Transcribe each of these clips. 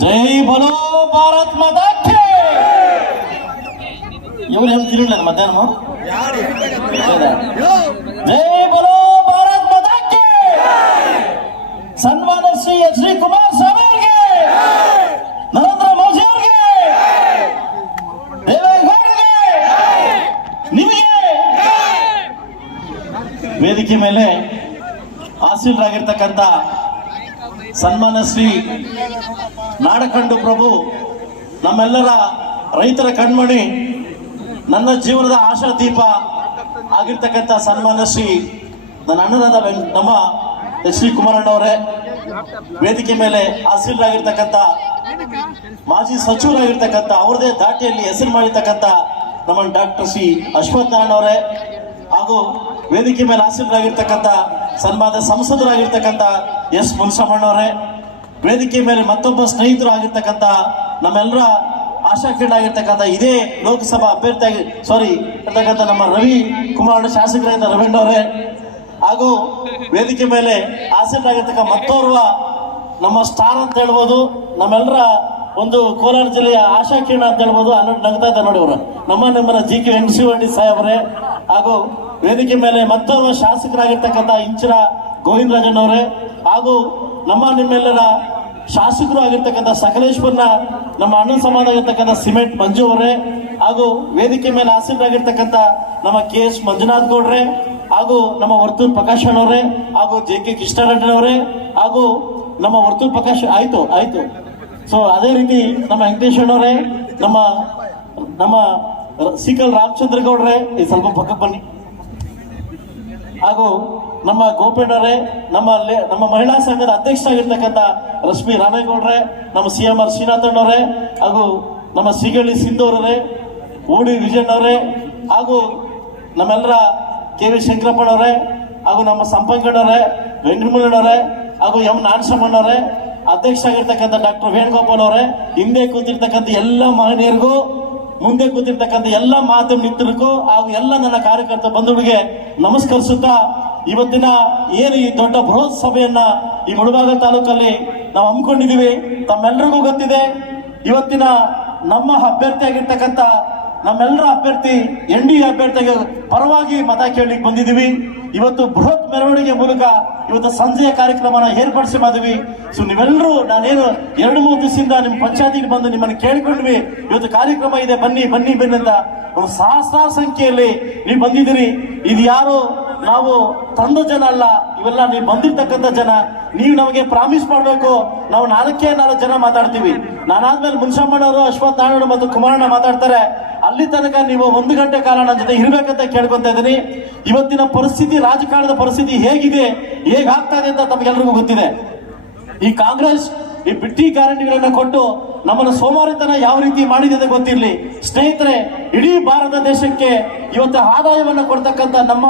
ಜೈ ಬಲೋ ಭಾರತ್ ಮಾತಾ ಕಿ ಇವ್ರು ಏನು ತಿರುಗಲ್ಲ ಮಧ್ಯಾಹ್ನ ಜೈ ಬಲೋ ಭಾರತ್ ಮಾತಾ ಕಿ ಸನ್ಮಾನ ಶ್ರೀ ಎಚ್ ಡಿ ಕುಮಾರಸ್ವಾಮಿ ಅವರಿಗೆ ನರೇಂದ್ರ ಮೋದಿ ಅವರಿಗೆ ದೇವೇಗೌಡರಿಗೆ ನಿಮಗೆ ವೇದಿಕೆ ಮೇಲೆ ಆಸೀನರಾಗಿರ್ತಕ್ಕಂಥ ಸನ್ಮಾನ ಶ್ರೀ ನಾಡಕಂಡು ಪ್ರಭು, ನಮ್ಮೆಲ್ಲರ ರೈತರ ಕಣ್ಮಣಿ, ನನ್ನ ಜೀವನದ ಆಶಾ ದೀಪ ಆಗಿರ್ತಕ್ಕಂಥ ಸನ್ಮಾನ ನನ್ನ ಅಣ್ಣನಾದ ನಮ್ಮ ಎಚ್ ಡಿ ಕುಮಾರಣ್ಣವರೇ, ವೇದಿಕೆ ಮೇಲೆ ಆಸೀನರಾಗಿರ್ತಕ್ಕಂಥ ಮಾಜಿ ಸಚಿವರಾಗಿರ್ತಕ್ಕಂಥ, ಅವ್ರದೇ ದಾಟಿಯಲ್ಲಿ ಹೆಸರು ಮಾಡಿರ್ತಕ್ಕಂಥ ನಮ್ಮ ಡಾಕ್ಟರ್ ಶ್ರೀ ಅಶ್ವಥ್ ನಾರಾಯಣ ಅವರೇ ಹಾಗೂ ವೇದಿಕೆ ಮೇಲೆ ಆಸೀನರಾಗಿರ್ತಕ್ಕಂಥ ಸನ್ಮಾನ ಸಂಸದರಾಗಿರ್ತಕ್ಕಂಥ ಎಸ್ ಮುನ್ಸಮ್ಮಣ್ಣವರೇ ವೇದಿಕೆ ಮೇಲೆ ಮತ್ತೊಬ್ಬ ಸ್ನೇಹಿತರು ಆಗಿರ್ತಕ್ಕಂಥ ನಮ್ಮೆಲ್ಲರ ಆಶಾಕೀಡಾಗಿರ್ತಕ್ಕಂಥ ಇದೇ ಲೋಕಸಭಾ ಅಭ್ಯರ್ಥಿಯಾಗಿ ಸಾರಿ ಇರ್ತಕ್ಕಂಥ ನಮ್ಮ ರವಿ ಕುಮಾರ್ ಶಾಸಕರಾದ ರವೀಣ್ಣವರೇ ಹಾಗೂ ವೇದಿಕೆ ಮೇಲೆ ಆಸೀನರಾಗಿರ್ತಕ್ಕ ಮತ್ತೋರ್ವ ನಮ್ಮ ಸ್ಟಾರ್ ಅಂತ ಹೇಳ್ಬೋದು ನಮ್ಮೆಲ್ಲರ ಒಂದು ಕೋಲಾರ ಜಿಲ್ಲೆಯ ಆಶಾ ಕಿರಣ ಅಂತ ಹೇಳ್ಬೋದು, ಅನ್ನೋದು ನಗ್ತಾ ಇದ್ದಾರೆ ನೋಡಿ ಅವರು ನಮ್ಮ ನಿಮ್ಮನ್ನ ಜಿ ಕೆ ಎನ್ ವೆಂಕಟಶಿವಣ್ಣ ಸಾಹೇಬರೇ, ಹಾಗೂ ವೇದಿಕೆ ಮೇಲೆ ಮತ್ತೊಬ್ಬ ಶಾಸಕರಾಗಿರ್ತಕ್ಕಂಥ ಇಂಚರ ಗೋವಿಂದರಾಜನ್ ಅವರೇ ಹಾಗೂ ನಮ್ಮ ನಿಮ್ಮೆಲ್ಲರ ಶಾಸಕರು ಆಗಿರ್ತಕ್ಕಂಥ ಸಕಲೇಶ್ವರ್ನ, ನಮ್ಮ ಅಣ್ಣ ಸಮಾನ ಆಗಿರ್ತಕ್ಕಂಥ ಸಿಮೆಂಟ್ ಮಂಜು ಅವರೇ ಹಾಗೂ ವೇದಿಕೆ ಮೇಲೆ ಆಸೀನರಾಗಿರ್ತಕ್ಕಂಥ ನಮ್ಮ ಕೆ ಎಸ್ ಮಂಜುನಾಥ್ ಗೌಡ್ರೆ ಹಾಗೂ ನಮ್ಮ ವರ್ತೂರ್ ಪ್ರಕಾಶ್ ಅಣ್ಣವರೇ ಹಾಗೂ ಜೆ ಕೆ ಕೃಷ್ಣರೆಡ್ಡಿನವರೇ ಹಾಗೂ ನಮ್ಮ ವರ್ತೂರ್ ಪ್ರಕಾಶ್, ಆಯ್ತು ಆಯ್ತು. ಸೊ ಅದೇ ರೀತಿ ನಮ್ಮ ವೆಂಕಟೇಶ್ ಅಣ್ಣವರೇ, ನಮ್ಮ ನಮ್ಮ ಸಿಕಲ್ ರಾಮಚಂದ್ರ ಗೌಡ್ರೆ, ಈ ಸ್ವಲ್ಪ ಪಕ್ಕಕ್ಕೆ ಬನ್ನಿ. ಹಾಗೂ ನಮ್ಮ ಗೋಪೇಟರೇ ನಮ್ಮ ನಮ್ಮ ಮಹಿಳಾ ಸಂಘದ ಅಧ್ಯಕ್ಷರಾಗಿರ್ತಕ್ಕಂಥ ರಶ್ಮಿ ರಾಮೇಗೌಡ್ರೆ, ನಮ್ಮ ಸಿ ಎಂ ಆರ್ ಶ್ರೀನಾಥಣ್ಣವರೇ, ಹಾಗೂ ನಮ್ಮ ಸಿಗಳಿ ಸಿಂಧೂರವರೇ ಓಡಿ ವಿಜಯಣ್ಣವರೇ, ಹಾಗೂ ನಮ್ಮೆಲ್ಲರ ಕೆ ವಿ ಶಂಕರಪ್ಪನವರೇ, ಹಾಗೂ ನಮ್ಮ ಸಂಪಂಗಣ್ಣವರೇ ವೆಂಕಟಮೂಲಣ್ಣವರೇ ಹಾಗೂ ಎಂ ನಾನಸಮ್ಮಣ್ಣವರೇ ಅಧ್ಯಕ್ಷ ಆಗಿರ್ತಕ್ಕಂಥ ಡಾಕ್ಟರ್ ವೇಣುಗೋಪಾಲ್ ಅವರೇ ಹಿಂದೆ ಕೂತಿರ್ತಕ್ಕಂಥ ಎಲ್ಲ ಮಹನೀಯರಿಗೂ ಮುಂದೆ ಕೂತಿರ್ತಕ್ಕಂಥ ಎಲ್ಲ ಮಾತು ಮಿತ್ರರಿಗೂ ಹಾಗೂ ಎಲ್ಲ ನನ್ನ ಕಾರ್ಯಕರ್ತ ಬಂಧುಗಳಿಗೆ ನಮಸ್ಕರಿಸುತ್ತಾ ಇವತ್ತಿನ ಏನು ಈ ದೊಡ್ಡ ಬೃಹತ್ ಸಭೆಯನ್ನ ಈ ಮುಳಬಾಗಲ್ ತಾಲೂಕಲ್ಲಿ ನಾವು ಹಮ್ಮಿಕೊಂಡಿದೀವಿ ತಮ್ಮೆಲ್ಲರಿಗೂ ಗೊತ್ತಿದೆ. ಇವತ್ತಿನ ನಮ್ಮ ಅಭ್ಯರ್ಥಿ ಆಗಿರ್ತಕ್ಕಂಥ ನಮ್ಮೆಲ್ಲರ ಅಭ್ಯರ್ಥಿ ಎನ್ ಡಿ ಅಭ್ಯರ್ಥಿಗೆ ಪರವಾಗಿ ಮತ ಕೇಳಲಿಕ್ಕೆ ಬಂದಿದ್ದೀವಿ. ಇವತ್ತು ಬೃಹತ್ ಮೆರವಣಿಗೆ ಮೂಲಕ ಇವತ್ತು ಸಂಜೆಯ ಕಾರ್ಯಕ್ರಮನ ಏರ್ಪಡಿಸಿ ಮಾಡಿದ್ವಿ. ಸೊ ನೀವೆಲ್ಲರೂ ನಾನೇನು ಎರಡು ಮೂರು ದಿವಸದಿಂದ ನಿಮ್ಮ ಪಂಚಾಯತಿಗೆ ಬಂದು ನಿಮ್ಮನ್ನು ಕೇಳಿಕೊಂಡ್ವಿ. ಇವತ್ತು ಕಾರ್ಯಕ್ರಮ ಇದೆ, ಬನ್ನಿ ಬನ್ನಿ ಬನ್ನಿ ಅಂತ ಒಂದು ಸಹಸ್ರಾರು ಸಂಖ್ಯೆಯಲ್ಲಿ ನೀವು ಬಂದಿದ್ದೀರಿ. ಇದು ಯಾರು? ನಾವು ತಂದ ಜನ ಅಲ್ಲ. ಇವೆಲ್ಲ ನೀವು ಬಂದಿರ್ತಕ್ಕಂಥ ಜನ. ನೀವು ನಮಗೆ ಪ್ರಾಮಿಸ್ ಮಾಡಬೇಕು. ನಾವು ನಾಲ್ಕೇ ನಾಲ್ಕು ಜನ ಮಾತಾಡ್ತೀವಿ. ನಾನಾದ್ಮೇಲೆ ಮುನ್ಸಮ್ಮಣ್ಣವರು ಅಶ್ವಥ್ ನಾರಾಯಣ ಮತ್ತು ಕುಮಾರಣ್ಣ ಮಾತಾಡ್ತಾರೆ. ಅಲ್ಲಿ ತನಕ ನೀವು ಒಂದು ಗಂಟೆ ಕಾಲ ನನ್ನ ಜೊತೆ ಇರಬೇಕಂತ ಕೇಳ್ಕೊತಾ ಇದ್ದೀನಿ. ಇವತ್ತಿನ ಪರಿಸ್ಥಿತಿ, ರಾಜಕಾರಣದ ಪರಿಸ್ಥಿತಿ ಹೇಗಿದೆ ಹೇಗಾಗ್ತಾ ಇದೆ ಅಂತ ತಮಗೆಲ್ಲರಿಗೂ ಗೊತ್ತಿದೆ. ಈ ಕಾಂಗ್ರೆಸ್ ಈ ಬಿಟ್ಟಿ ಗ್ಯಾರಂಟಿಗಳನ್ನ ಕೊಟ್ಟು ನಮ್ಮನ್ನು ಸೋಮಾರಿತನ ಯಾವ ರೀತಿ ಮಾಡಿದೆ ಅಂತ ಗೊತ್ತಿರಲಿ. ಸ್ನೇಹಿತರೆ, ಇಡೀ ಭಾರತ ದೇಶಕ್ಕೆ ಇವತ್ತು ಆದಾಯವನ್ನು ಕೊಡ್ತಕ್ಕಂಥ ನಮ್ಮ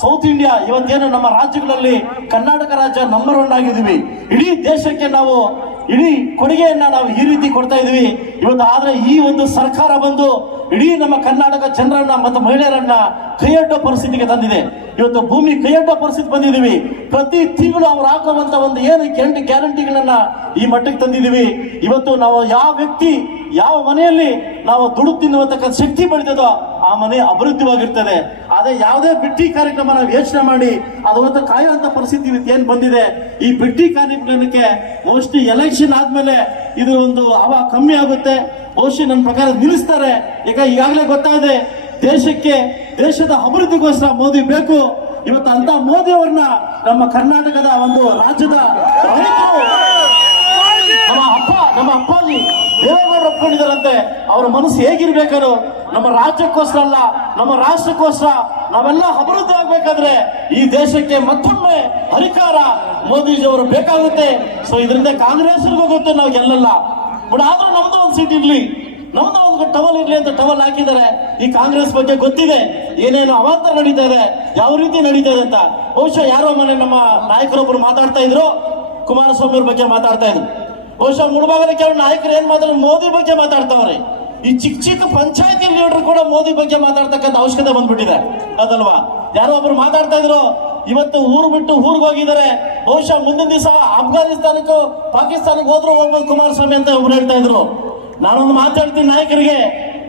ಸೌತ್ ಇಂಡಿಯಾ ಇವತ್ತೇನು ನಮ್ಮ ರಾಜ್ಯಗಳಲ್ಲಿ ಕರ್ನಾಟಕ ರಾಜ್ಯ ನಂಬರ್ ಒನ್ ಆಗಿದ್ದೀವಿ. ಇಡೀ ದೇಶಕ್ಕೆ ನಾವು ಇಡೀ ಕೊಡುಗೆಯನ್ನ ನಾವು ಈ ರೀತಿ ಕೊಡ್ತಾ ಇದೀವಿ. ಇವತ್ತು ಆದ್ರೆ ಈ ಒಂದು ಸರ್ಕಾರ ಬಂದು ಇಡೀ ನಮ್ಮ ಕರ್ನಾಟಕ ಜನರನ್ನ ಮತ್ತು ಮಹಿಳೆಯರನ್ನ ಕೈಯಡ್ಡ ಪರಿಸ್ಥಿತಿಗೆ ತಂದಿದೆ. ಇವತ್ತು ಭೂಮಿ ಕೈಯಡ್ಡ ಪರಿಸ್ಥಿತಿ ಬಂದಿದೀವಿ ಪ್ರತಿ ತಿಂಗಳು ಅವ್ರು ಹಾಕುವಂತ ಒಂದು ಏನು ಗ್ಯಾರಂಟಿ ಗ್ಯಾರಂಟಿಗಳನ್ನ ಈ ಮಟ್ಟಕ್ಕೆ ತಂದಿದೀವಿ ಇವತ್ತು ನಾವು ಯಾವ ವ್ಯಕ್ತಿ ಯಾವ ಮನೆಯಲ್ಲಿ ನಾವು ದುಡುಕ್ ತಿನ್ನುವಂತಕ್ಕಂಥ ಶಕ್ತಿ ಬೆಳೀತದೋ ಆ ಮನೆ ಅಭಿವೃದ್ಧಿವಾಗಿರ್ತದೆ ಅದೇ ಯಾವುದೇ ಬಿಟ್ಟಿ ಕಾರ್ಯಕ್ರಮ ನಾವು ಯೋಚನೆ ಮಾಡಿ ಅದೊಂದು ಕಾಯುವಂತ ಪರಿಸ್ಥಿತಿ ಏನ್ ಬಂದಿದೆ, ಈ ಬಿಟ್ಟಿ ಕಾರ್ಯಕ್ರಮಕ್ಕೆ ಮೋಸ್ಟ್ಲಿ ಎಲೆಕ್ಷನ್ ಆದ್ಮೇಲೆ ಇದ್ರ ಒಂದು ಅವ ಕಮ್ಮಿ ಆಗುತ್ತೆ. ಬಹುಶಃ ನನ್ನ ಪ್ರಕಾರ ನಿಲ್ಲಿಸ್ತಾರೆ. ಈಗ ಈಗಾಗಲೇ ಗೊತ್ತಾಗಿದೆ ದೇಶಕ್ಕೆ, ದೇಶದ ಅಭಿವೃದ್ಧಿಗೋಸ್ಕರ ಮೋದಿ ಬೇಕು. ಇವತ್ತು ಅಂತ ಮೋದಿ ಅವ್ರನ್ನ ನಮ್ಮ ಕರ್ನಾಟಕದ ಒಂದು ರಾಜ್ಯದ ನಮ್ಮ ಅಪ್ಪ, ನಮ್ಮ ಅಪ್ಪಾಜಿ ದೇವೇಗೌಡರು ಒಪ್ಕೊಂಡಿದ್ದಾರಂತೆ. ಅವರ ಮನಸ್ಸು ಹೇಗಿರ್ಬೇಕಾದ್ರು ನಮ್ಮ ರಾಜ್ಯಕ್ಕೋಸ್ಕರ ಅಲ್ಲ, ನಮ್ಮ ರಾಷ್ಟ್ರಕ್ಕೋಸ್ಕರ ನಾವೆಲ್ಲ ಅಭಿವೃದ್ಧಿ ಆಗ್ಬೇಕಾದ್ರೆ ಈ ದೇಶಕ್ಕೆ ಮತ್ತೊಮ್ಮೆ ಅಧಿಕಾರ ಮೋದಿಜಿ ಅವರು ಬೇಕಾಗುತ್ತೆ. ಸೊ ಇದರಿಂದ ಕಾಂಗ್ರೆಸ್ ಗೊತ್ತೆ ನಾವು ಗೆಲ್ಲಲ್ಲ ಬಟ್ ಆದ್ರೂ ನಮ್ದು ಒಂದು ಸೀಟ್ ಇರ್ಲಿ. ನಮ್ದು ಒಂದು ಟವಲ್ ಇರ್ಲಿ ಅಂತ ಟವಲ್ ಹಾಕಿದ್ದಾರೆ. ಈ ಕಾಂಗ್ರೆಸ್ ಬಗ್ಗೆ ಗೊತ್ತಿದೆ. ಏನೇನು ಅವಾಂತರ ನಡೀತಾ ಇದೆ. ಯಾವ ರೀತಿ ನಡೀತಾ ಇದೆ ಅಂತ. ಬಹುಶಃ ಯಾರೋ ಮನೆ ನಮ್ಮ ನಾಯಕರೊಬ್ಬರು ಮಾತಾಡ್ತಾ ಇದ್ರು. ಕುಮಾರಸ್ವಾಮಿ ಅವ್ರ ಬಗ್ಗೆ ಮಾತಾಡ್ತಾ ಇದ್ರು. ಬಹುಶಃ ಮುಳುಭಾಗದ ಕೆಲವು ನಾಯಕರು ಏನ್ ಮಾತಾಡ ಮೋದಿ ಬಗ್ಗೆ ಮಾತಾಡ್ತಾವ್ರೆ. ಈ ಚಿಕ್ಕ ಚಿಕ್ಕ ಪಂಚಾಯತಿ ಲೀಡರ್ ಕೂಡ ಮೋದಿ ಬಗ್ಗೆ ಮಾತಾಡ್ತಕ್ಕಂಥ ಅವಶ್ಯಕತೆ ಬಂದ್ಬಿಟ್ಟಿದೆ. ಅದಲ್ವಾ? ಯಾರೋ ಒಬ್ರು ಮಾತಾಡ್ತಾ ಇದ್ರು, ಇವತ್ತು ಊರು ಬಿಟ್ಟು ಊರಿಗೆ ಹೋಗಿದ್ದಾರೆ. ಬಹುಶಃ ಮುಂದಿನ ದಿವಸ ಅಫ್ಘಾನಿಸ್ತಾನಕ್ಕೂ ಪಾಕಿಸ್ತಾನಕ್ಕೆ ಹೋದ್ರು ಹೋಗ್ಬೋದು ಕುಮಾರಸ್ವಾಮಿ ಅಂತ ಒಬ್ರು ಹೇಳ್ತಾ ಇದ್ರು. ನಾನೊಂದು ಮಾತಾಡ್ತೀನಿ ನಾಯಕರಿಗೆ.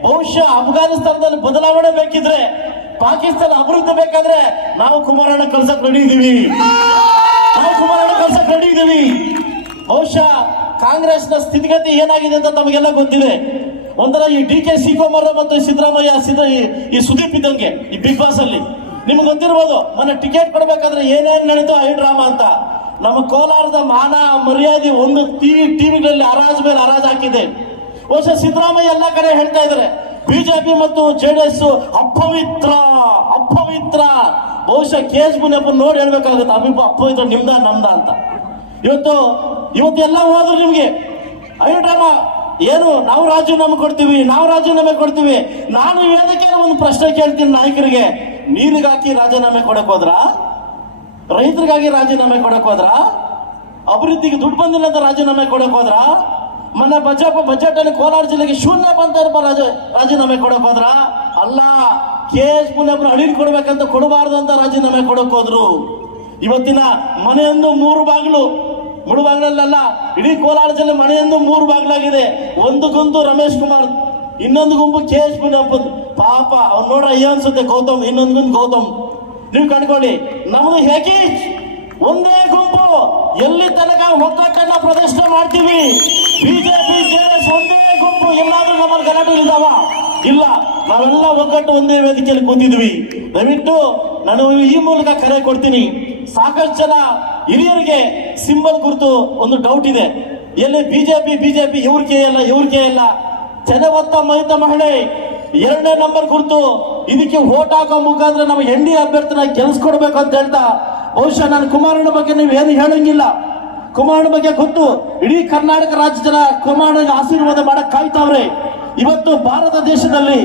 ಬಹುಶಃ ಅಫ್ಘಾನಿಸ್ತಾನದಲ್ಲಿ ಬದಲಾವಣೆ ಬೇಕಿದ್ರೆ, ಪಾಕಿಸ್ತಾನ ಅಭಿವೃದ್ಧಿ ಬೇಕಾದ್ರೆ ನಾವು ಕುಮಾರಣ್ಣ ಕಳ್ಸಕ್ ರೆಡಿ ಇದೀವಿ. ನಾವು ಕುಮಾರಣ್ಣ ಕಳ್ಸಕ್ ರೆಡಿ ಇದೀವಿ. ಬಹುಶಃ ಕಾಂಗ್ರೆಸ್ನ ಸ್ಥಿತಿಗತಿ ಏನಾಗಿದೆ ಅಂತ ತಮಗೆಲ್ಲ ಗೊತ್ತಿದೆ. ಒಂಥರ ಈ ಡಿ ಕೆ ಶಿವಕುಮಾರ್ ಮತ್ತು ಸಿದ್ದರಾಮಯ್ಯ ಸಿದ್ದ ಈ- ಸುದೀಪ್ ಇದ್ದಂಗೆ, ಈ ಬಿಗ್ ಬಾಸ್ ಅಲ್ಲಿ. ನಿಮ್ಗೆ ಗೊತ್ತಿರ್ಬೋದು, ಮೊನ್ನೆ ಟಿಕೆಟ್ ಕೊಡ್ಬೇಕಾದ್ರೆ ಏನೇನ್ ನಡೀತು ಐ ಡ್ರಾಮಾ ಅಂತ. ನಮ್ಮ ಕೋಲಾರದ ಮಾನ ಮರ್ಯಾದೆ ಒಂದು ಟಿವಿ ಟಿವಿಗಳಲ್ಲಿ ಹರಾಜ್ ಮೇಲೆ ಹರಾಜ್ ಹಾಕಿದೆ. ವರ್ಷ ಸಿದ್ದರಾಮಯ್ಯ ಎಲ್ಲ ಕಡೆ ಹೇಳ್ತಾ ಇದ್ದಾರೆ. ಬಿಜೆಪಿ ಮತ್ತು ಜೆಡಿಎಸ್ ಅಪವಿತ್ರ ಅಪವಿತ್ರ. ಬಹುಶಃ ಕೆ ಎಸ್ ಮುನಿಯಪ್ಪ ನೋಡಿ ಹೇಳ್ಬೇಕಾಗುತ್ತೆ ಅಭಿಪ್ರಾಯ ಅಪವಿತ್ರ ನಿಮ್ದ ನಮ್ದ ಅಂತ. ಇವತ್ತು ಇವತ್ತು ಎಲ್ಲ ಹೋದ್ರು ನಿಮ್ಗೆ. ಅಯ್ಯೋ ಏನು, ನಾವು ರಾಜೀನಾಮೆ ಕೊಡ್ತೀವಿ, ನಾವು ರಾಜೀನಾಮೆ ಕೊಡ್ತೀವಿ. ನಾನು ವೇದಿಕೆ ಒಂದು ಪ್ರಶ್ನೆ ಕೇಳ್ತೀನಿ ನಾಯಕರಿಗೆ? ನೀರಿಗಾಕಿ ರಾಜೀನಾಮೆ ಕೊಡಕ್ ಹೋದ್ರ? ರೈತರಿಗಾಗಿ ರಾಜೀನಾಮೆ ಕೊಡಕ್ ಹೋದ್ರ? ಅಭಿವೃದ್ಧಿಗೆ ದುಡ್ಡು ಬಂದಿಲ್ಲ ಅಂತ ರಾಜೀನಾಮೆ ಕೊಡಕ್ ಹೋದ್ರ? ಮೊನ್ನೆ ಬಜೆಟ್ ಬಜೆಟ್ ಅಲ್ಲಿ ಕೋಲಾರ ಜಿಲ್ಲೆಗೆ ಶೂನ್ಯ ಬಂತ ರಾಜ ರಾಜೀನಾಮೆ ಕೊಡಕ್ ಹೋದ್ರ? ಅಲ್ಲ, ಕೆ ಎಸ್ ಪುಣ್ಯಪ್ಪನ ಅಡಿಗೆ ಕೊಡ್ಬೇಕಂತ ಕೊಡಬಾರ್ದು ಅಂತ ರಾಜೀನಾಮೆ ಕೊಡಕ್ ಹೋದ್ರು. ಇವತ್ತಿನ ಮನೆಯೊಂದು ಮೂರು ಬಾಗಿಲು ಮೂರು ಬಾಗಿಲಲ್ಲ ಇಡೀ ಕೋಲಾರ ಜಿಲ್ಲೆ ಮನೆಯೊಂದು ಮೂರು ಭಾಗಲಾಗಿದೆ ಒಂದು ಗುಂಪು ರಮೇಶ್ ಕುಮಾರ್, ಇನ್ನೊಂದು ಗುಂಪು ಕೆ ಎಸ್ ಪಾಪ, ಅವ್ನು ನೋಡ್ರ ಅಯ್ಯ ಅನ್ಸುತ್ತೆ ಗೌತಮ್, ಇನ್ನೊಂದು ಗುಂಪು ಗೌತಮ್. ನೀವು ಕಂಡ್ಕೊಳ್ಳಿ, ನಮ್ದು ಹೇಗೆ? ಒಂದೇ ಗುಂಪು. ಎಲ್ಲಿ ತನಕ ಒಗ್ಗಟ್ಟನ್ನ ಪ್ರದರ್ಶನ ಮಾಡ್ತೀವಿ? ಬಿಜೆಪಿ, ಜೆಡಿಎಸ್ ಒಂದೇ ಗುಂಪು. ಎಲ್ಲಾದ್ರೂ ನಮ್ಮಲ್ಲಿ ಗಲಾಟೆ ಇದ್ದಾವ ಇಲ್ಲ, ನಾವೆಲ್ಲ ಒಗ್ಗಟ್ಟು ಒಂದೇ ವೇದಿಕೆಯಲ್ಲಿ ಕೂತಿದ್ವಿ. ದಯವಿಟ್ಟು ನಾನು ಈ ಮೂಲಕ ಕರೆ ಕೊಡ್ತೀನಿ. ಸಾಕಷ್ಟು ಜನ ಹಿರಿಯರಿಗೆ ಸಿಂಬಲ್ ಕುರಿತು ಒಂದು ಡೌಟ್ ಇದೆ. ಎಲ್ಲಿ ಬಿಜೆಪಿ ಬಿಜೆಪಿ ಇವ್ರಿಗೆ ಇಲ್ಲ ಇವ್ರಿಗೆ ಇಲ್ಲ ಜನವತ್ತ ಮಹಿತ ಮಹಿಳೆ, ಎರಡನೇ ನಂಬರ್ ಕುರಿತು ಇದಕ್ಕೆ ಓಟ್ ಹಾಕೋ ಮುಖಾಂತರ ನಮ್ಮ ಎನ್ ಡಿ ಅಭ್ಯರ್ಥಿನ ಗೆಲ್ಸ್ಕೊಡ್ಬೇಕು ಅಂತ ಹೇಳ್ತಾ, ಬಹುಶಃ ನಾನು ಕುಮಾರಣ್ಣ ಬಗ್ಗೆ ನೀವು ಏನು ಹೇಳಂಗಿಲ್ಲ. ಕುಮಾರಣ್ಣ ಬಗ್ಗೆ ಗೊತ್ತು. ಇಡೀ ಕರ್ನಾಟಕ ರಾಜ್ಯ ಜನ ಕುಮಾರಣ್ಣಗೆ ಆಶೀರ್ವಾದ ಮಾಡಕ್ ಕಾಯ್ತಾವ್ರೆ. ಇವತ್ತು ಭಾರತ ದೇಶದಲ್ಲಿ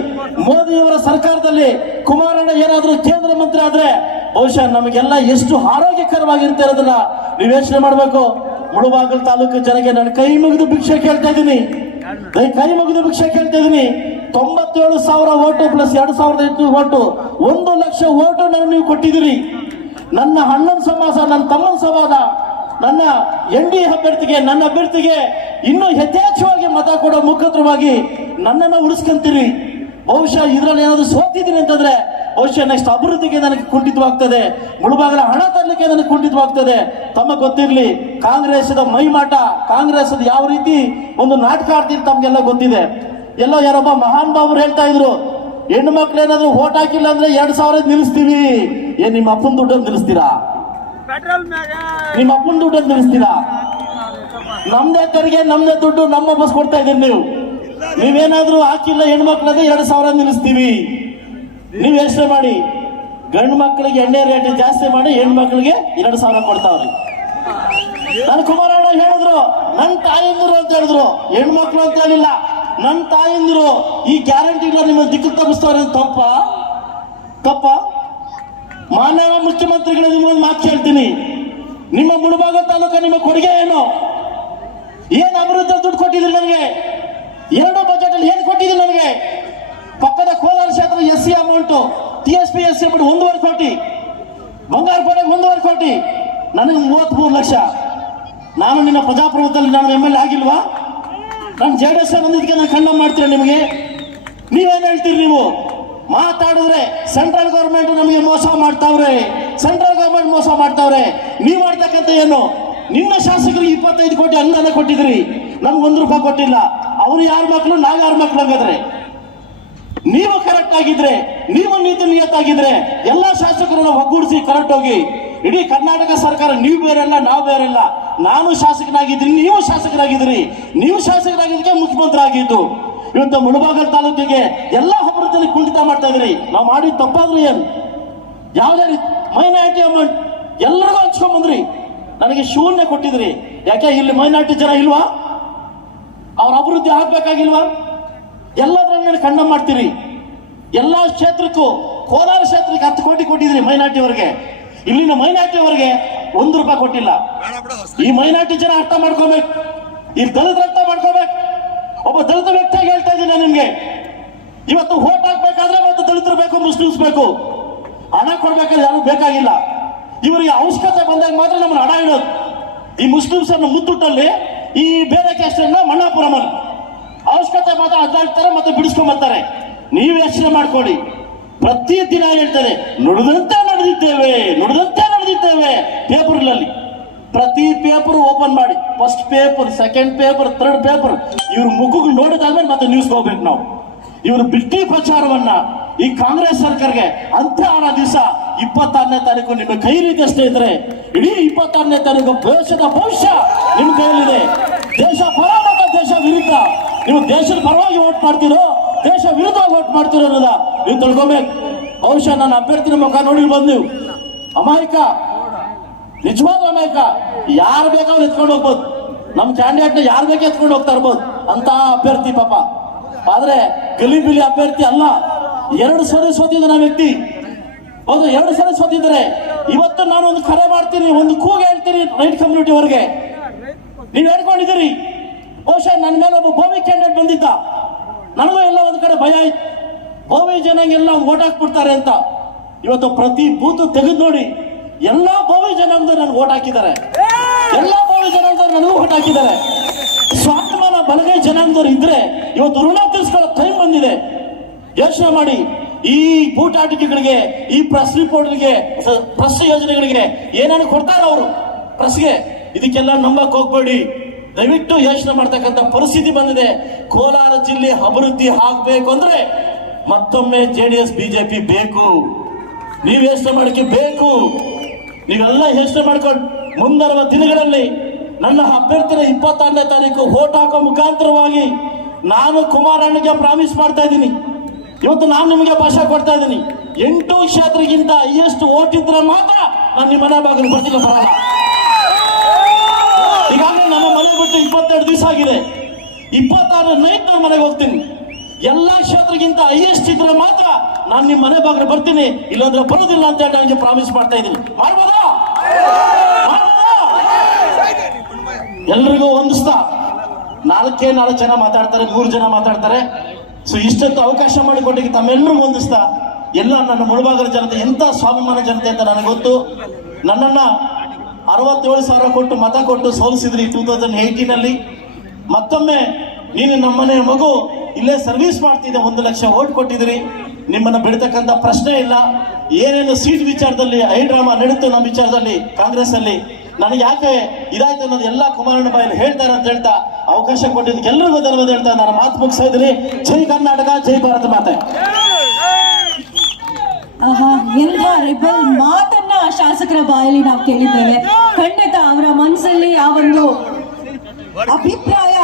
ಮೋದಿಯವರ ಸರ್ಕಾರದಲ್ಲಿ ಕುಮಾರಣ್ಣ ಏನಾದರೂ ಕೇಂದ್ರ ಮಂತ್ರಿ ಆದ್ರೆ ಬಹುಶಃ ನಮಗೆಲ್ಲ ಎಷ್ಟು ಆರೋಗ್ಯಕರವಾಗಿರುತ್ತೆ ಅನ್ನೋದನ್ನ ನೀವು ಯೋಚನೆ ಮಾಡಬೇಕು. ಮುಳುಬಾಗಲ್ ತಾಲೂಕು ಜನಕ್ಕೆ ನಾನು ಕೈ ಮುಗಿದು ಭಿಕ್ಷೆ ಕೇಳ್ತಾ ಇದ್ದೀನಿ. ಕೈ ಮುಗಿದು ಭಿಕ್ಷೆ ಕೇಳ್ತಾ ಇದ್ದೀನಿ. ತೊಂಬತ್ತೇಳು ಸಾವಿರ ಓಟು ಪ್ಲಸ್ ಎರಡು ಸಾವಿರದ ಎಂಟು ಓಟು. ಒಂದು ಲಕ್ಷ ಓಟು ನನಗೆ ನೀವು ಕೊಟ್ಟಿದ್ದೀರಿ. ನನ್ನ ಅಣ್ಣನ ಸಮಾಸ ನನ್ನ ತಮ್ಮನ ಸವಾದ ನನ್ನ ಎನ್ ಡಿ ಅಭ್ಯರ್ಥಿಗೆ, ನನ್ನ ಅಭ್ಯರ್ಥಿಗೆ ಇನ್ನೂ ಯಥೇಚ್ಛವಾಗಿ ಮತ ಕೊಡೋ ಮುಖಾಂತರವಾಗಿ ನನ್ನನ್ನು ಉಳಿಸ್ಕೊಂತೀರಿ. ಬಹುಶಃ ಇದರಲ್ಲಿ ಏನಾದರೂ ಸೋತಿದ್ದೀನಿ ಅಂತಂದ್ರೆ ಬಹುಶಃ ನೆಕ್ಸ್ಟ್ ಅಭಿವೃದ್ಧಿಗೆ ನನಗೆ ಕುಂಠಿತವಾಗ್ತದೆ. ಮುಳುಬಾಗಲ ಹಣ ತರಲಿಕ್ಕೆ ನನಗೆ ಕುಂಠಿತವಾಗ್ತದೆ. ತಮ್ಮ ಗೊತ್ತಿರಲಿ ಕಾಂಗ್ರೆಸ್ದ ಮೈಮಾಟ ಕಾಂಗ್ರೆಸ್ ಯಾವ ರೀತಿ ಒಂದು ನಾಟಕ ಆಡ್ತೀನಿ ತಮ್ಗೆಲ್ಲ ಗೊತ್ತಿದೆ. ಎಲ್ಲೋ ಯಾರೊಬ್ಬ ಮಹಾನ್ ಬಾಬರು ಹೇಳ್ತಾ ಇದ್ರು ಹೆಣ್ಣು ಮಕ್ಳು ಏನಾದ್ರು ಓಟ್ ಹಾಕಿಲ್ಲ ಅಂದ್ರೆ ಎರಡ್ ಸಾವಿರ ನಿಲ್ಲಿಸ್ತೀವಿ. ಏನ್ ನಿಮ್ಮ ಅಪ್ಪನ ದುಡ್ಡನ್ನು ನಿಲ್ಲಿಸ್ತೀರಾ? ನಿಮ್ಮ ಅಪ್ಪನ ದುಡ್ಡನ್ನು ನಿಲ್ಲಿಸ್ತೀರಾ? ನಮ್ದೇ ತೆರಿಗೆ ನಮ್ದೇ ದುಡ್ಡು ನಮ್ಮ ಬಸ್ ಕೊಡ್ತಾ ಇದೀರಿ ನೀವು. ನೀವೇನಾದ್ರೂ ಹಾಕಿಲ್ಲ ಹೆಣ್ಮಕ್ಳದ ಎರಡು ಸಾವಿರ ನಿಲ್ಲಿಸ್ತೀವಿ. ನೀವು ಯೋಚನೆ ಮಾಡಿ. ಗಂಡು ಮಕ್ಕಳಿಗೆ ಎಣ್ಣೆ ರೇಟ್ ಜಾಸ್ತಿ ಮಾಡಿ ಹೆಣ್ಮಕ್ಳಿಗೆ ಎರಡು ಸಾವಿರ ಕೊಡ್ತಾವ್ರಿ. ನನ್ನ ಕುಮಾರಣ್ಣ ಹೇಳಿದ್ರು ನನ್ನ ತಾಯಂದಿರು ಅಂತ ಹೇಳಿದ್ರು, ಹೆಣ್ಮಕ್ಳು ಅಂತ ಹೇಳಿಲ್ಲ. ನನ್ನ ತಾಯಂದಿರು ಈ ಗ್ಯಾರಂಟಿಗಳ ನಿಮ್ಮ ದಿಕ್ಕು ತಪ್ಪಿಸ್ತಾರೆ ತಪ್ಪ? ತಪ್ಪ? ಮಾನ್ಯ ಮುಖ್ಯಮಂತ್ರಿಗಳು ನಿಮ್ಮೊಂದು ಮಾತು ಕೇಳ್ತೀನಿ ನಿಮ್ಮ ಮುಳುಬಾಗ ತಾಲೂಕ ನಿಮ್ಮ ಕೊಡುಗೆ ಏನು? ಏನು ಅಭಿವೃದ್ಧಿ ದುಡ್ಡು ಕೊಟ್ಟಿದ್ರಿ ನನಗೆ ಎರಡು ಬಜೆಟ್ ಅಲ್ಲಿ ಏನು ಕೊಟ್ಟಿದ್ದೀನಿ ನನಗೆ? ಪಕ್ಕದ ಕೋಲಾರ ಕ್ಷೇತ್ರ S C amount T S P S C amount ಒಂದೂವರೆ ಕೋಟಿ. ಬಂಗಾರಪೇಟೆಗೆ ಒಂದೂವರೆ ಕೋಟಿ. ನನಗೆ ಮೂವತ್ಮೂರು ಲಕ್ಷ. ನಾನು ನಿನ್ನ ಪ್ರಜಾಪ್ರಭುತ್ವದಲ್ಲಿ ನಾನು ಎಂ ಎಲ್ ಎ ಆಗಿಲ್ವಾ? ನಾನು ಜೆ ಡಿ ಎಸ್ ಬಂದಿದ್ದಕ್ಕೆ ನಾನು ಖಂಡ ಮಾಡ್ತೀರಾ ನಿಮಗೆ? ನೀವೇನ್ ಹೇಳ್ತೀರಿ ನೀವು? ಮಾತಾಡಿದ್ರೆ ಸೆಂಟ್ರಲ್ ಗೌರ್ಮೆಂಟ್ ನಮಗೆ ಮೋಸ ಮಾಡ್ತಾವ್ರೆ. ಸೆಂಟ್ರಲ್ ಗೌರ್ಮೆಂಟ್ ಮೋಸ ಮಾಡ್ತಾವ್ರೆ. ನೀವು ಮಾಡ್ತಕ್ಕಂಥ ಏನು? ನಿಮ್ಮ ಶಾಸಕರಿಗೆ ಇಪ್ಪತ್ತೈದು ಕೋಟಿ ಅನುದಾನ ಕೊಟ್ಟಿದ್ರಿ ನಮ್ಗೆ ಒಂದು ರೂಪಾಯಿ ಕೊಟ್ಟಿಲ್ಲ. ಅವ್ರು ಯಾರ ಮಕ್ಕಳು ನಾವು ಯಾರ ಮಕ್ಕಳು ಹಂಗಾದ್ರೆ? ನೀವು ಕರೆಕ್ಟ್ ಆಗಿದ್ರೆ, ನೀವು ನೀತಿ ನಿಯತ್ತಾಗಿದ್ರೆ ಎಲ್ಲಾ ಶಾಸಕರನ್ನ ಒಗ್ಗೂಡಿಸಿ ಕರೆಕ್ಟ್ ಹೋಗಿ, ಇಡೀ ಕರ್ನಾಟಕ ಸರ್ಕಾರ ನೀವು ಬೇರೆಲ್ಲ, ನಾವು ಬೇರೆಲ್ಲ. ನಾನು ಶಾಸಕನಾಗಿದ್ದೀನಿ, ನೀವು ಶಾಸಕರಾಗಿದ್ದೀರಿ. ನೀವು ಶಾಸಕರಾಗಿದ್ದಕ್ಕೆ ಮುಖ್ಯಮಂತ್ರಿ ಆಗಿದ್ದು ಇವತ್ತು ಮುಳಬಾಗಲ್ ತಾಲೂಕಿಗೆ ಎಲ್ಲ ಅಭಿವೃದ್ಧಿಯಲ್ಲಿ ಕುಂಠಿತ ಮಾಡ್ತಾ ಇದ್ರಿ ನಾವು ಮಾಡಿದ ತಪ್ಪಾದ್ರೂ ಏನು? ಯಾವುದೇ ರೀತಿ ಮೈನಾರಿಟಿ ಅಮೌಂಟ್ ಎಲ್ಲರಿಗೂ ಹಂಚ್ಕೊಂಡ್ ಬಂದ್ರಿ. ನನಗೆ ಶೂನ್ಯ ಕೊಟ್ಟಿದ್ರಿ ಯಾಕೆ, ಇಲ್ಲಿ ಮೈನಾರಿಟಿ ಜನ ಇಲ್ವಾ? ಅವ್ರ ಅಭಿವೃದ್ಧಿ ಆಗ್ಬೇಕಾಗಿಲ್ವಾ ಎಲ್ಲದರನ್ನ ಕಣ್ಣ ಮಾಡ್ತೀರಿ. ಎಲ್ಲಾ ಕ್ಷೇತ್ರಕ್ಕೂ ಕೋಲಾರ ಕ್ಷೇತ್ರಕ್ಕೆ ಹತ್ತು ಕೋಟಿ ಕೊಟ್ಟಿದ್ರಿ ಮೈನಾರಿಟಿ ಅವರಿಗೆ ಇಲ್ಲಿನ ಮೈನಾರಿಟಿ ಅವರಿಗೆ ಒಂದು ರೂಪಾಯಿ ಕೊಟ್ಟಿಲ್ಲ. ಈ ಮೈನಾರಿಟಿ ಜನ ಅರ್ಥ ಮಾಡ್ಕೋಬೇಕು. ಈ ದಲಿತ ಅರ್ಥ ಮಾಡ್ಕೋಬೇಕು. ಒಬ್ಬ ದಲಿತ ವ್ಯಕ್ತಿಯಾಗಿ ಹೇಳ್ತಾ ಇದ್ದೀನಿ ನಾನು ನಿಮ್ಗೆ. ಇವತ್ತು ಹೋಟ್ ಹಾಕ್ಬೇಕಾದ್ರೆ ಮತ್ತೆ ದಲಿತರು ಬೇಕು ಮುಸ್ಲಿಮ್ಸ್ ಬೇಕು. ಹಣ ಕೊಡ್ಬೇಕಾದ್ರೆ ಯಾರು ಬೇಕಾಗಿಲ್ಲ. ಇವರಿಗೆ ಅವಶ್ಯಕತೆ ಬಂದಾಗ ಮಾತ್ರ ನಮ್ಮನ್ನ ಹಣ ಇಡೋದು. ಈ ಮುಸ್ಲಿಮ್ಸ್ ಅನ್ನು ಮುತ್ತುಟ್ಟಲ್ಲಿ ಈ ಬೇರೆ ಕ್ಯಾಸ್ಟನ್ನ ಮಣ್ಣಾಪುರಮಲ್ಲಿ. ಅವಶ್ಯಕತೆ ಮಾತ್ರ ಅಡ್ಡಾಡ್ತಾರೆ ಮತ್ತೆ ಬಿಡಿಸ್ಕೊಂಬರ್ತಾರೆ ನೀವು ಯೋಚನೆ ಮಾಡ್ಕೊಳ್ಳಿ. ಪ್ರತಿ ದಿನ ಹೇಳ್ತಾರೆ, ನುಡಿದಂತೆ ನಡೆದಿದ್ದೇವೆ ನುಡಿದಂತೆ ನಡೆದಿದ್ದೇವೆ ಪೇಪರ್ಗಳಲ್ಲಿ ಪ್ರತಿ ಪೇಪರ್ ಓಪನ್ ಮಾಡಿ. First paper, second paper, third paper, ಇವ್ರ ಮುಖಕ್ಕೆ ನೋಡಿದಾದ್ಮೇಲೆ ಮತ್ತೆ ನ್ಯೂಸ್ ಹೋಗ್ಬೇಕು ನಾವು. ಇವರು ಬಿಟ್ಟಿ ಪ್ರಚಾರವನ್ನ ಈ ಕಾಂಗ್ರೆಸ್ ಸರ್ಕಾರಕ್ಕೆ ಅಂತ ಆನ ದಿವಸ ಇಪ್ಪತ್ತಾರನೇ ತಾರೀಕು ನಿಮ್ಮ ಕೈಲಿದೆ ಸ್ನೇಹಿತರೆ. ಇಡೀ ಇಪ್ಪತ್ತಾರನೇ ತಾರೀಕು ದೇಶದ ಭವಿಷ್ಯ ನಿಮ್ಮ ಕೈಲಿದೆ ದೇಶ ಪರ ದೇಶ ವಿರುದ್ಧ. ನೀವು ದೇಶದ ಪರವಾಗಿ ವೋಟ್ ಮಾಡ್ತೀರೋ, ದೇಶ ವಿರುದ್ಧ ವೋಟ್ ಮಾಡ್ತೀರೋ ಅನ್ನೋದ? ನೀವು ತಿಳ್ಕೊಬೇಕು. ಬಹುಶಃ ನನ್ನ ಅಭ್ಯರ್ಥಿನ ಮುಖ ನೋಡಿ ಬಂದು ಅಮಾಯಕ. ನಿಜವಾದ ಅಮಾಯಕ. ಯಾರು ಬೇಕಾದ್ರೂ ಎತ್ಕೊಂಡು ಹೋಗ್ಬೋದು. ನಮ್ಮ ಕ್ಯಾಂಡಿಡೇಟ್ನ ಯಾರು ಬೇಕು ಎತ್ಕೊಂಡು ಹೋಗ್ತಾ ಇರ್ಬೋದು. ಅಂತ ಅಭ್ಯರ್ಥಿ ಪಾಪ. ಆದ್ರೆ ಗಲಿಬಿಲಿ ಅಭ್ಯರ್ಥಿ ಅಲ್ಲ. ಎರಡು ಸರಿ ನಮ್ಮ ವ್ಯಕ್ತಿ. ಹೌದು, ಎರಡು ಸಲ ಸೋತಿದ್ದಾರೆ. ಇವತ್ತು ನಾನು ಒಂದು ಕರೆ ಮಾಡ್ತೀನಿ, ಒಂದು ಕೂಗ ಹೇಳ್ತೀನಿ ರೈಟ್ ಕಮ್ಯುನಿಟಿ ಅವರಿಗೆ. ನೀವು ಹೇಳ್ಕೊಂಡಿದ್ದೀರಿ. ಬಹುಶಃ ನನ್ನ ಮೇಲೆ ಒಬ್ಬ ಭೂಮಿ ಕ್ಯಾಂಡಿಡೇಟ್ ಬಂದಿದ್ದ. ನನಗೂ ಎಲ್ಲ ಒಂದು ಕಡೆ ಭಯ ಆಯ್ತು. ಭೂಮಿ ಜನಾಂಗೆಲ್ಲ ಓಟ್ ಹಾಕ್ಬಿಡ್ತಾರೆ ಅಂತ. ಇವತ್ತು ಪ್ರತಿ ಬೂತು ತೆಗೆದು ನೋಡಿ, ಎಲ್ಲಾ ಭೂಮಿ ಜನಾಂಗದವ್ರು ನನಗೆ ಓಟ್ ಹಾಕಿದ್ದಾರೆ. ಎಲ್ಲಾ ಭೂಮಿ ಜನಾಂಗದವ್ರು ನನಗೂ ಓಟ್ ಹಾಕಿದ್ದಾರೆ. ಸ್ವಾಭಿಮಾನ ಬಲಗೈ ಜನಾಂಗದವ್ರು ಇದ್ರೆ ಇವತ್ತು ಋಣ ತೀರಿಸ್ಕೊಳ್ಳೋ ಟೈಮ್ ಬಂದಿದೆ. ಯೋಚನೆ ಮಾಡಿ. ಈ ಬೂಟಾಟಿಕೆಗಳಿಗೆ, ಈ ಪ್ರೆಸ್ ರಿಪೋರ್ಟ್ಗಳಿಗೆ ಪ್ರೆಸ್ ಯೋಜನೆಗಳಿಗೆ ಏನೇನು ಕೊಡ್ತಾರೆ ಅವರು? ಪ್ರೆಸ್ಗೆ ಇದಕ್ಕೆಲ್ಲ ನಂಬಕ್ ಹೋಗ್ಬೇಡಿ. ದಯವಿಟ್ಟು ಯೋಚನೆ ಮಾಡ್ತಕ್ಕಂಥ ಪರಿಸ್ಥಿತಿ ಬಂದಿದೆ. ಕೋಲಾರ ಜಿಲ್ಲೆ ಅಭಿವೃದ್ಧಿ ಆಗ್ಬೇಕು ಅಂದ್ರೆ ಮತ್ತೊಮ್ಮೆ ಜೆ ಡಿ ಎಸ್ ಬಿಜೆಪಿ ಬೇಕು. ನೀವು ಯೋಚನೆ ಮಾಡಕ್ಕೆ ಬೇಕು. ನೀವೆಲ್ಲ ಯೋಚನೆ ಮಾಡ್ಕೊಂಡು ಮುಂದರುವ ದಿನಗಳಲ್ಲಿ ನನ್ನ ಅಭ್ಯರ್ಥಿನ ಇಪ್ಪತ್ತಾರನೇ ತಾರೀಕು ಓಟ್ ಹಾಕೋ ಮುಖಾಂತರವಾಗಿ ನಾನು ಕುಮಾರಣ್ಣಗೆ ಪ್ರಾಮಿಸ್ ಮಾಡ್ತಾ ಇದ್ದೀನಿ. ಇವತ್ತು ನಾನು ನಿಮಗೆ ಭಾಷೆ ಕೊಡ್ತಾ ಇದ್ದೀನಿ. ಎಂಟು ಕ್ಷೇತ್ರಕ್ಕಿಂತ ಹೈಯೆಸ್ಟ್ ಓಟ್ ಇದ್ರೆ ಮಾತ್ರ ನಾನು ನಿಮ್ಮ ಮನೆ ಬಾಗಿಲು ಬರ್ತೀನಿ ಬರಲ್ಲ. ಈಗಾಗಲೇ ನಮ್ಮ ಮನೆ ಬಿಟ್ಟು ಇಪ್ಪತ್ತೆರಡು ದಿವಸ ಆಗಿದೆ. ಇಪ್ಪತ್ತಾರು ನೈಟ್ ನಾನು ಮನೆಗೆ ಹೋಗ್ತೀನಿ. ಎಲ್ಲ ಕ್ಷೇತ್ರಕ್ಕಿಂತ ಹೈಯೆಸ್ಟ್ ಇದ್ರೆ ಮಾತ್ರ ನಾನು ನಿಮ್ಮ ಮನೆ ಬಾಗಿಲು ಬರ್ತೀನಿ. ಇಲ್ಲಾಂದ್ರೆ ಬರೋದಿಲ್ಲ ಅಂತ ಹೇಳಿ ನನಗೆ ಪ್ರಾಮಿಸ್ ಮಾಡ್ತಾ ಇದ್ದೀನಿ. ಮಾಡ್ಬೋದಾ? ಎಲ್ರಿಗೂ ಹೊಂದಿಸ್ತಾ ನಾಲ್ಕೇ ನಾಲ್ಕು ಜನ ಮಾತಾಡ್ತಾರೆ, ಮೂರು ಜನ ಮಾತಾಡ್ತಾರೆ. ಸೊ ಇಷ್ಟೊತ್ತು ಅವಕಾಶ ಮಾಡಿಕೊಟ್ಟಿಗೆ ತಮ್ಮೆಲ್ಲರಿಗೂ ಹೊಂದಿಸ್ತಾ ಎಲ್ಲ ನನ್ನ ಮುಳುಬಾಗರ ಜನತೆ ಎಂತ ಸ್ವಾಭಿಮಾನ ಜನತೆ ಅಂತ ನನಗೆ ಗೊತ್ತು. ನನ್ನನ್ನ ಅರವತ್ತೇಳು ಸಾವಿರ ಕೊಟ್ಟು ಮತ ಕೊಟ್ಟು ಸೋಲಿಸಿದ್ರಿ ಟೂ ತೌಸಂಡ್ ಏಯ್ಟೀನಲ್ಲಿ. ಮತ್ತೊಮ್ಮೆ ನೀನು ನಮ್ಮನೆ ಮಗು, ಇಲ್ಲೇ ಸರ್ವಿಸ್ ಮಾಡ್ತಿದ್ದೆ ಒಂದು ಲಕ್ಷ ಓಟ್ ಕೊಟ್ಟಿದ್ರಿ. ನಿಮ್ಮನ್ನ ಬಿಡ್ತಕ್ಕಂಥ ಪ್ರಶ್ನೆ ಇಲ್ಲ. ಏನೇನು ಸೀಟ್ ವಿಚಾರದಲ್ಲಿ, ಐ ಡ್ರಾಮಾ ನಡೀತು ನಮ್ಮ ವಿಚಾರದಲ್ಲಿ ಕಾಂಗ್ರೆಸ್ ಅಲ್ಲಿ ನನಗೆ ಯಾಕೆ ಇದಾಯ್ತು ಅನ್ನೋದು ಎಲ್ಲ ಕುಮಾರಣ್ಣ ಬಾಯಲ್ಲಿ ಹೇಳ್ತಾರೆ ಅಂತ ಹೇಳ್ತಾ ಅವಕಾಶ ಕೊಟ್ಟಿದ್ದಕ್ಕೆ ಎಲ್ಲರಿಗೂ ಧನ್ಯವಾದ ಹೇಳ್ತಾ ನಾನು ಮಾತು ಮುಗಿಸ್ತಾ ಇದ್ದೀನಿ ಜೈ ಕರ್ನಾಟಕ, ಜೈ ಭಾರತ ಮಾತೆ. ಆಹಾ, ಎಂಥ ರಿಬಲ್ ಮಾತನ್ನ ಶಾಸಕರ ಬಾಯಲ್ಲಿ ನಾವು ಕೇಳಿದ್ದೇವೆ. ಖಂಡಿತ ಅವರ ಮನಸ್ಸಲ್ಲಿ ಆ ಒಂದು ಅಭಿಪ್ರಾಯ